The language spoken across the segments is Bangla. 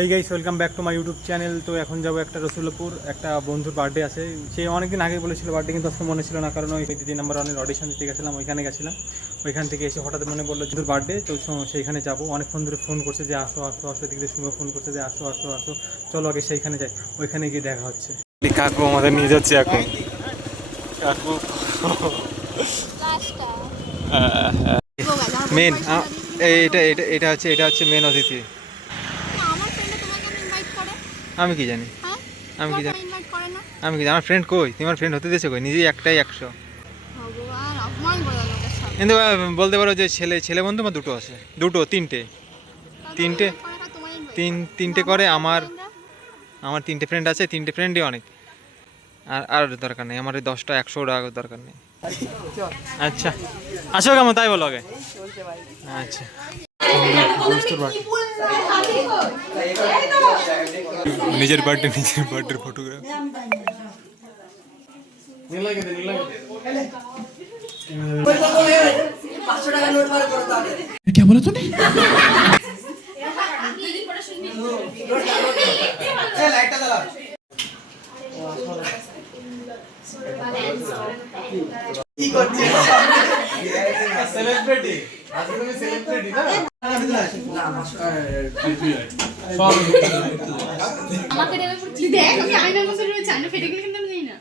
এই guys welcome back to my YouTube channel. তো এখন যাবো একটা রসুলপুর, একটা বন্ধুর বার্থডে আছে। সে অনেকদিন আগে বলেছিল বার্থডে, কিন্তু আজকে মনে ছিল না, কারণ ওই দিদি নাম্বার ওয়ানের অডিশন দিতে গেছিলাম, ওইখানে গেছিলাম। ওইখান থেকে এসে হঠাৎ মনে পড়লো বন্ধুর বার্থডে, তো সেইখানে যাবো। অনেকক্ষণ ধরে ফোন করছে যে আসো আসো আসো, দিক দিয়ে সময় ফোন করছে যে আসো আসো আসো, চলো আগে সেইখানে যাই। ওইখানে গিয়ে দেখা হচ্ছে। কাকু আমাদের নিয়ে যাচ্ছে এখন। কাকু মেন এটা এটা এটা হচ্ছে মেন অতিথি। আমি কি জানি, আমি কি জানি, আমি কি জানি। আমার ফ্রেন্ড কই? তোমার ফ্রেন্ড হতে দিয়েছে কই? নিজেই একটাই 100। কিন্তু বলতে পারো যে ছেলে ছেলে বন্ধু আমার দুটো আছে, দুটো তিনটে তিনটে তিনটে করে। আমার আমার তিনটে ফ্রেন্ড আছে, তিনটে ফ্রেন্ডই অনেক। আর দরকার নেই আমার এই 10টা 100 টাকা দরকার নেই। আচ্ছা আসো কেমন তাই বলো আগে। আচ্ছা নিজের বার্থডে ফটোগ্রাফ। क्या बोला तूने? সেলিব্রিটি আজকে তুমি সেলিব্রিটি না? আমাকে দেবে পুরো দেখ আমি আয়নার মধ্যে রয়েছে, আয়না ফেটে গেলে কিন্তু আমি জানি না।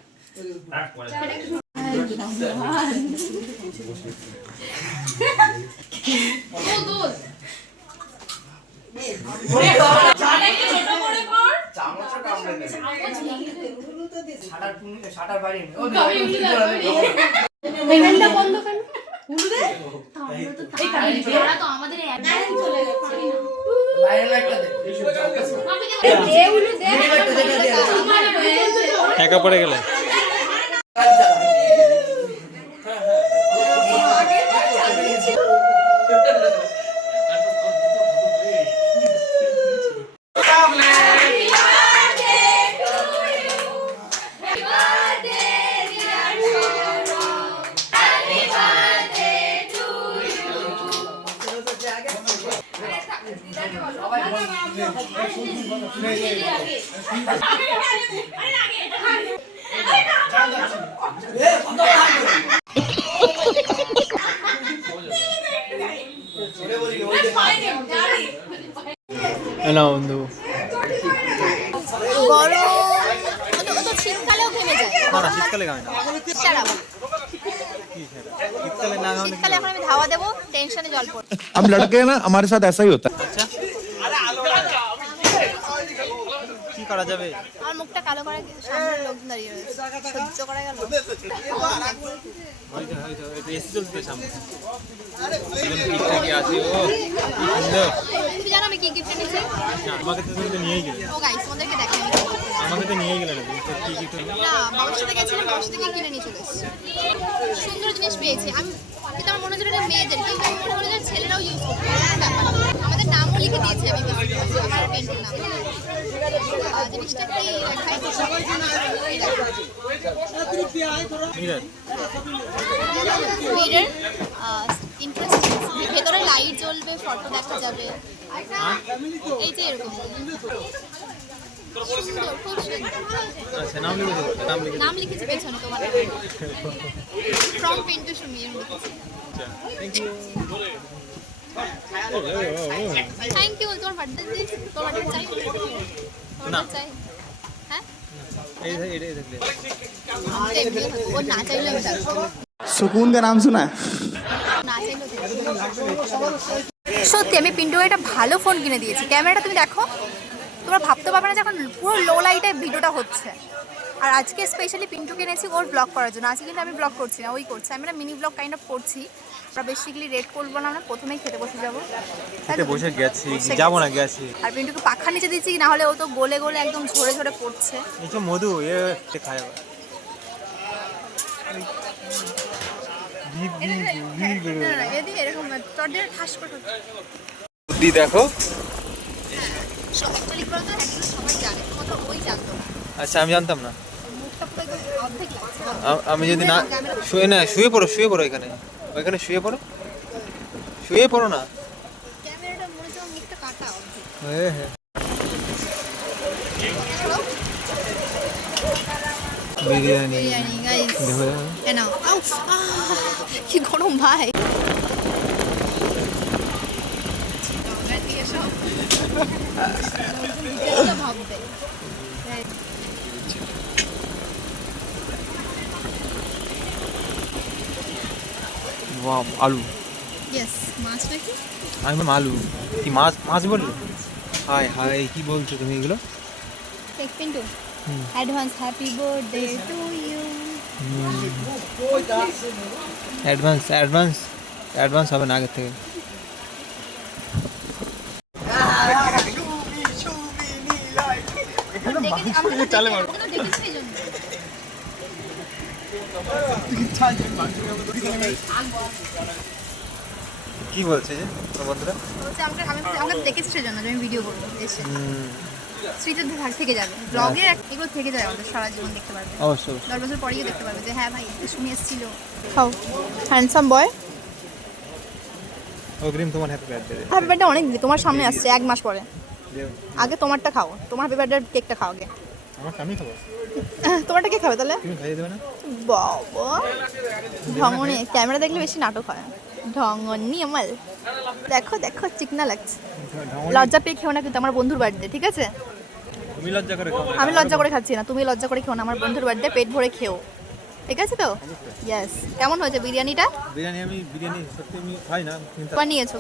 ও দোল জানে কি ছোট করে কর চামচটা কামড়ে দে শাটার বাইরে ও ইভেন্টটা বন্ধ কেন উলু দে আমরা তো এই কাহিনী ওরা তো আমাদের একদম চলে গেছে বাইরে একটা দে দে উলু দে একা পড়ে গেলে না বন্ধু শীতকালেও ঘেমে যায় না, শীতকালে গায় না। শীতকালে না গাওয়া শীতকালে এখন আমি ধাওয়া দেবো, টেনশনে জল পড়ে। हम लड़के हैं ना, हमारे साथ ऐसा ही होता है। কি করা যাবে? আমার মুখটা কালো করে সামনে লোকজন দাঁড়িয়ে রয়েছে, সহ্য করা গেল। এসি চলছে সামনে। ঠিকঠাকই আছে। ও কি সুন্দর। তুমি জানো আমি কি গিফট এনেছি? আমাকে তো তুমি তো নিয়েই গেলে। ও গাইস তোমাদেরকে দেখাই আমি আমাকে তো নিয়েই গেলে না। কি কি না বাবার সাথে গেছিলাম, বাবার সাথে গিয়ে কিনে নিয়ে চলে এসেছি। সুন্দর জিনিস পেয়েছি আমি, কিন্তু আমার মনে হচ্ছে এটা মেয়েদের, কিন্তু আমি মনে হলো যে ছেলেরাও ইউজ করতে পারে। আমাদের নামও লিখে দিয়েছি আমি, আমার পেন্টের নাম। জিনিসটা কি দেখাই মিরর ইন্টারেস্টিং, ভেতরে লাইট জ্বলবে, ফটো দেখা যাবে। এই যে এরকম সুন্দর, খুব সুন্দর। আচ্ছা নাম লিখেছি, নাম লিখেছি পেছনে তোমার, ফ্রম পেন্টু সুমির লিখেছি। Thank you. তোমার বার্থডে দিন, তোমার বার্থডে চাই না চাই। হ্যাঁ এই দেখলে ও না চাইলে আমি থাকবো, सुकून का नाम सुना है? না চাইলেও সত্যি আমি পিন্টুকে একটা ভালো ফোন কিনে দিয়েছি। ক্যামেরাটা তুমি দেখো, তোমরা ভাবতে পারবে না যে এখন পুরো লো লাইটে ভিডিওটা হচ্ছে। আর আজকে স্পেশালি পিন্টুকে এনেছি ওর ব্লগ করার জন্য। আজকে কিন্তু আমি ব্লগ করছি না, ওই করছে। আমি একটা মিনি ব্লগ কাইন্ড অফ করছি। আমরা বেসিক্যালি রেড করবো না, আমরা প্রথমেই খেতে বসে যাবো। বসে গেছি, যাবো না গেছি। আর পিন্টুকে পাখার নিচে দিচ্ছি, না হলে ও তো গলে গলে একদম ঝরে ঝরে পড়ছে। এই যে মধু এ খায় এরকম ঠাস করে বুদ্ধি দেখো। সবাই জানে, ওই জানতো না। আচ্ছা আমি জানতাম না। মুখটা পুরো একদম অর্ধেক লাগছে। আমি যদি না শুয়ে পড়ো এখানে, ওইখানে শুয়ে পড়ো না। ক্যামেরাটা মনে হচ্ছে মুখটা কাটা অর্ধেক। হ্যাঁ বিরিয়ানি বিরিয়ানি গাইস দেখো এ নাও আউ কি গরম ভাই ভাববে ওয়াও আলু ইয়েস মাছটা কি আমি আলু কি মাছ মাছ বললে হাই হাই কি বলছো তুমি এগুলো টেক Pintu advance happy birthday to you advance advance advance হবে না আগের থেকে কি বলছে যে তোমার বন্ধুরা আমাকে দেখেছি সেজন্য যে আমি ভিডিও করবো এসে স্মৃতি থেকে যাবে ব্লগে এগুলো থেকে যায় আমাদের সারা জীবন দেখতে পারবে অবশ্যই 10 বছর পরেই দেখতে পারবে যে হ্যাঁ ভাই এটা শুনে এসেছিল খাও হ্যান্ডসাম বয় অগ্রিম তোমার হ্যাপি বার্থডে হ্যাপি বার্থডে অনেক দিন তোমার সামনে আসছে 1 মাস পরে আগে তোমারটা খাও তোমার হ্যাপি বার্থডে কেকটা খাও আগে আমার আমি খাবো তোমারটা কে খাবে তাহলে তুমি খাইয়ে দেবে না বাবা ঢঙ্গনে ক্যামেরা দেখলে বেশি নাটক হয় ঢঙ্গনি আমার দেখো দেখো চিকনা লাগছে লজ্জা পেয়ে খেও না কিন্তু আমার বন্ধুর বার্থডে ঠিক আছে তুমি লজ্জা করে খাও আমি লজ্জা করে খাচ্ছি না তুমি লজ্জা করে খেও না আমার বন্ধুর বার্থডে পেট ভরে খেও ঠিক আছে তো ইয়েস কেমন হয়েছে বিরিয়ানিটা বিরিয়ানি সত্যি আমি খাই না কিন্তু একবার নিয়েছো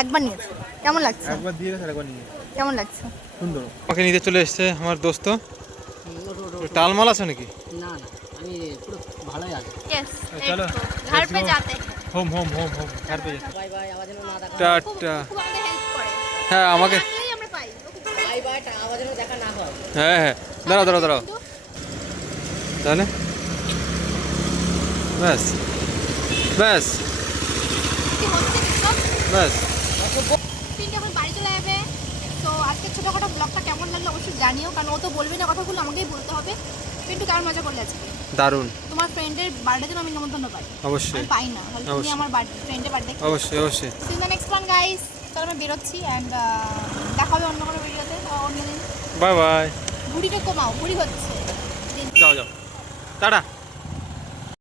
একবার নিয়েছো কেমন লাগছে একবার দিয়ে গেছে একবার নিয়ে কেমন লাগছে সুন্দর আমাকে নিতে চলে এসেছে আমার দোস্ত টালমাল আছে নাকি না না আমি পুরো ভালোই আছি ইয়েস চলো ঘর পে যাতে হোম হোম হোম হোম ঘর पे বাই বাই আওয়াজ যেন না দেখা টাটা খুব আমাদের হেল্প করে হ্যাঁ আমাকে থাকলেই আমরা পাই ও খুব বাই বাই আওয়াজ যেন দেখা না হয় হ্যাঁ হ্যাঁ দাঁড়াও দাঁড়াও দাঁড়াও তাহলে ব্যাস ব্যাস কি হচ্ছে সব ব্যাস তিনটে এখন বাড়ি চলে যাবে তো আজকে ছোটখাটো ব্লগটা কেমন লাগলো অবশ্যই জানিও কারণ ও তো বলবে না কথাগুলো আমাকেই বলতে হবে কিন্তু কেমন মজা করলে আজকে দারুণ তোমার ফ্রেন্ডের বার্থডে আমি নিমন্ত্রণ পাই অবশ্যই আমি পাই না তাহলে তুমি অবশ্যই। আমার ফ্রেন্ডের বার্থডে অবশ্যই অবশ্যই C the next one guys চলো আমরা বেরোচ্ছি অ্যান্ড দেখা হবে অন্য কোনো ভিডিওতে অন্য দিন বাই বাই ভুড়িটা কমাও ভুড়ি হচ্ছে যাও যাও টাটা